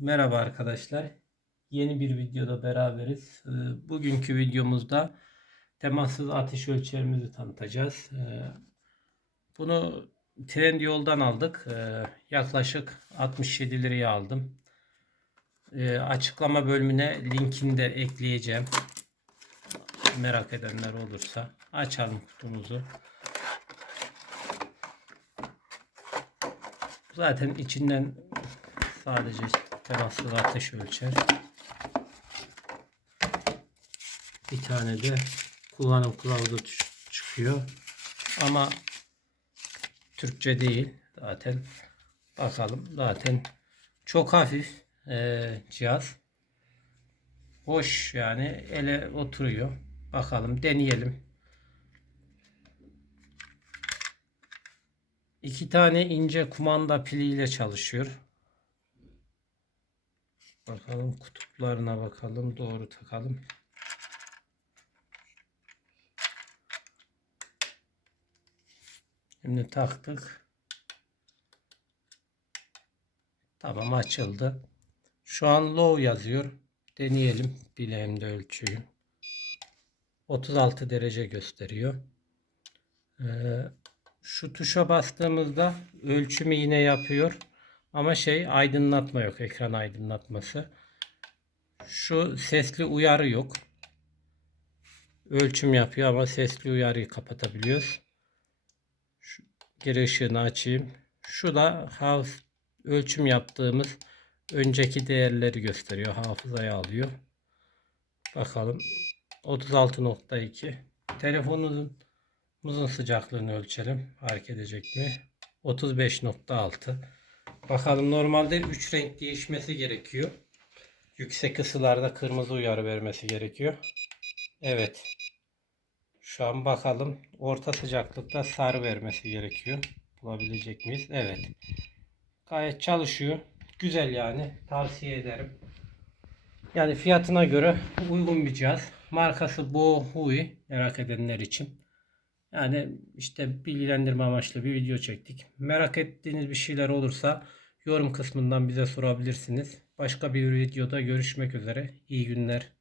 Merhaba arkadaşlar. Yeni bir videoda beraberiz. Ee, Bugünkü videomuzda temassız ateş ölçerimizi tanıtacağız. Ee, Bunu Trendyol'dan aldık. Ee, Yaklaşık 67 liraya aldım. Açıklama bölümüne linkini de ekleyeceğim. Merak edenler olursa açalım kutumuzu. Zaten içinden sadece temassız ateş ölçer. Bir tane de kullanım kılavuzu çıkıyor. Ama Türkçe değil zaten. Bakalım zaten çok hafif eee, cihaz. Hoş yani ele oturuyor. Bakalım deneyelim. İki tane ince kumanda piliyle çalışıyor. Bakalım kutuplarına bakalım. Doğru takalım. Şimdi taktık. Tamam açıldı. Şu an low yazıyor. Deneyelim bileğimde ölçüyü. 36 derece gösteriyor. Ee, şu tuşa bastığımızda ölçümü yine yapıyor. Ama şey aydınlatma yok. Ekran aydınlatması. Şu sesli uyarı yok. Ölçüm yapıyor ama sesli uyarıyı kapatabiliyoruz. Şu, geri ışığını açayım. Şu da haf- ölçüm yaptığımız önceki değerleri gösteriyor. Hafızaya alıyor. Bakalım. 36.2 Telefonunuzun muzun sıcaklığını ölçelim. Fark edecek mi? 35.6 Bakalım normalde 3 renk değişmesi gerekiyor. Yüksek ısılarda kırmızı uyarı vermesi gerekiyor. Evet. Şu an bakalım. Orta sıcaklıkta sarı vermesi gerekiyor. Bulabilecek miyiz? Evet. Gayet çalışıyor. Güzel yani. Tavsiye ederim. Yani fiyatına göre uygun bir cihaz. Markası Bohui merak edenler için. Yani işte bilgilendirme amaçlı bir video çektik. Merak ettiğiniz bir şeyler olursa yorum kısmından bize sorabilirsiniz. Başka bir videoda görüşmek üzere. İyi günler.